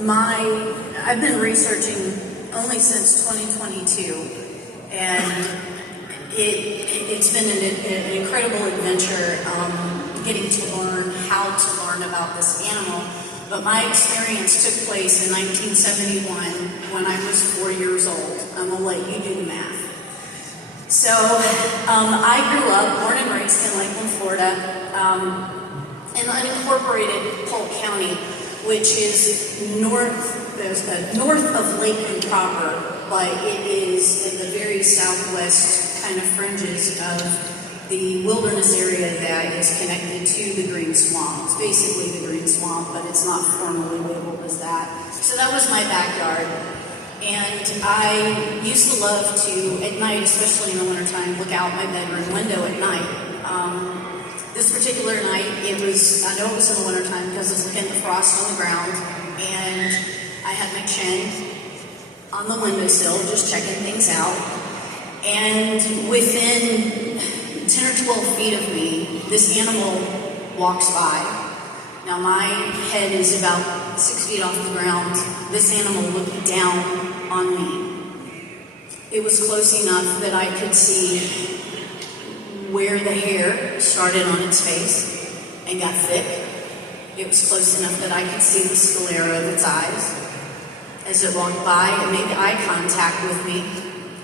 I've been researching only since 2022, and it's been an incredible adventure getting to learn how to learn about this animal. But my experience took place in 1971 when I was 4 years old. I'm going to let you do the math. So I grew up, born and raised in Lakeland, Florida, in unincorporated Polk County, which is north of Lakeland proper, but it is in the very southwest kind of fringes of the wilderness area that is connected to the Green Swamp. It's basically the Green Swamp, but it's not formally labeled as that. So that was my backyard. And I used to love to, at night, especially in the wintertime, look out my bedroom window at night. This particular night, I know it was in the wintertime because I was looking at the frost on the ground, and I had my chin on the windowsill, just checking things out. And within 10 or 12 feet of me, this animal walks by. Now my head is about 6 feet off the ground. This animal looked down on me. It was close enough that I could see where the hair started on its face and got thick. It was close enough that I could see the sclera of its eyes. As it walked by, it made eye contact with me.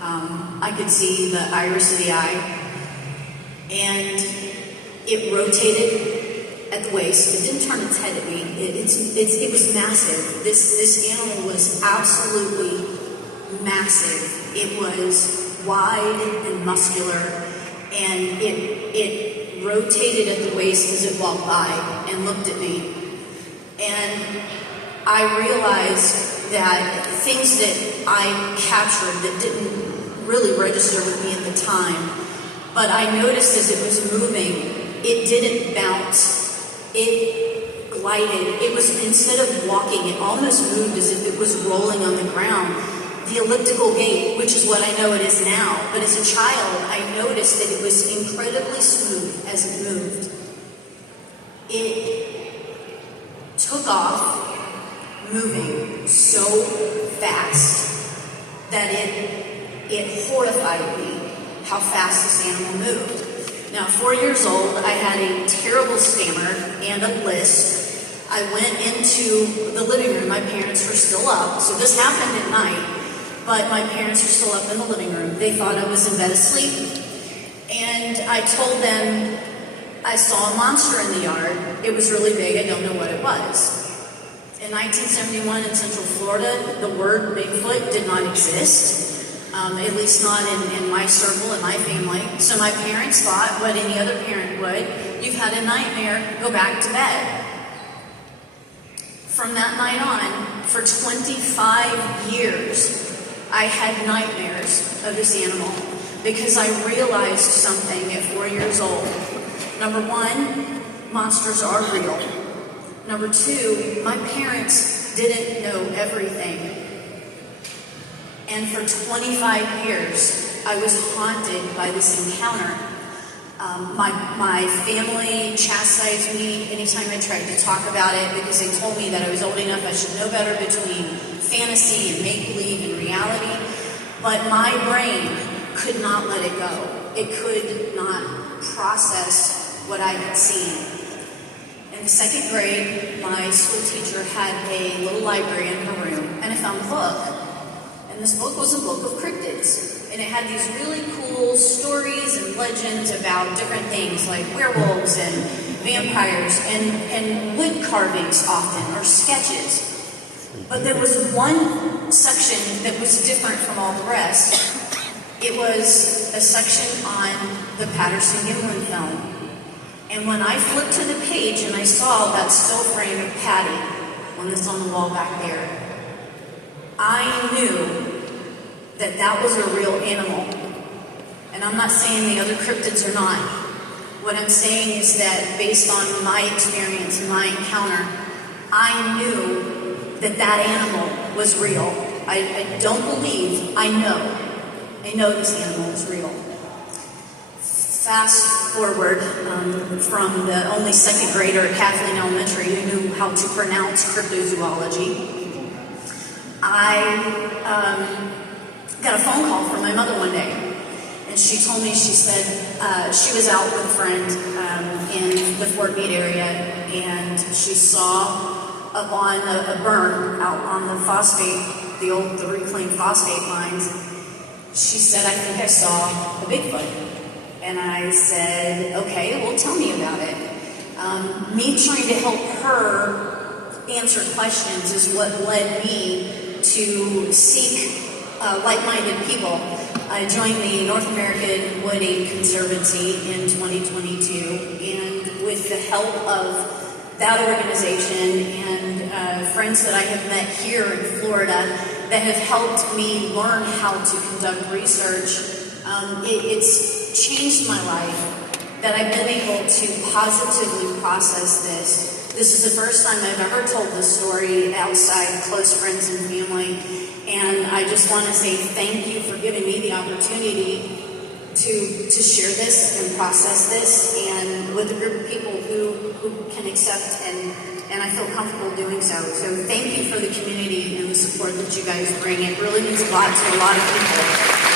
I could see the iris of the eye. And it rotated at the waist. It didn't turn its head at me. It was massive. This animal was absolutely massive. It was wide and muscular, and it rotated at the waist as it walked by and looked at me. And I realized that things that I captured that didn't really register with me at the time, but I noticed as it was moving, it didn't bounce. It glided. It was, instead of walking, it almost moved as if it was rolling on the ground. The elliptical gait, which is what I know it is now, but as a child, I noticed that it was incredibly smooth as it moved. It took off, moving so fast that it horrified me how fast this animal moved. Now, 4 years old, I had a terrible stammer and a lisp. I went into the living room. My parents were still up, so this happened at night, but my parents were still up in the living room. They thought I was in bed asleep, and I told them I saw a monster in the yard. It was really big. I don't know what it was. In 1971 in Central Florida, the word Bigfoot did not exist. At least not in my circle, in my family. So my parents thought what any other parent would: you've had a nightmare, go back to bed. From that night on, for 25 years, I had nightmares of this animal because I realized something at 4 years old. Number one, monsters are real. Number two, my parents didn't know everything. And for 25 years, I was haunted by this encounter. My family chastised me anytime I tried to talk about it because they told me that I was old enough, I should know better between fantasy and make-believe and reality. But my brain could not let it go. It could not process what I had seen. In the second grade, my school teacher had a little library in her room, and I found a book. And this book was a book of cryptids, and it had these really cool stories and legends about different things like werewolves and vampires and wood carvings often, or sketches. But there was one section that was different from all the rest. It was a section on the Patterson-Gimlin film. And when I flipped to the page and I saw that still frame of Patty, one that's on the wall back there, I knew that that was a real animal. And I'm not saying the other cryptids are not. What I'm saying is that based on my experience and my encounter, I knew that that animal was real. I don't believe, I know this animal is real. Fast forward from the only second grader at Kathleen Elementary who knew how to pronounce cryptozoology I got a phone call from my mother one day, and she told me, she said she was out with a friend in the Fort Meade area, and she saw up on a burn out on the phosphate, the reclaimed phosphate mines. She said, I think I saw a Bigfoot. And I said, okay, well, tell me about it. Me trying to help her answer questions is what led me to seek like-minded people. I joined the North American Wood Aid Conservancy in 2022, and with the help of that organization and friends that I have met here in Florida that have helped me learn how to conduct research, it's changed my life, that I've been able to positively process this. This is the first time I've ever told this story outside close friends and family, and I just want to say thank you for giving me the opportunity to share this and process this, and with a group of people who can accept and I feel comfortable doing so. So thank you for the community and the support that you guys bring. It really means a lot to a lot of people.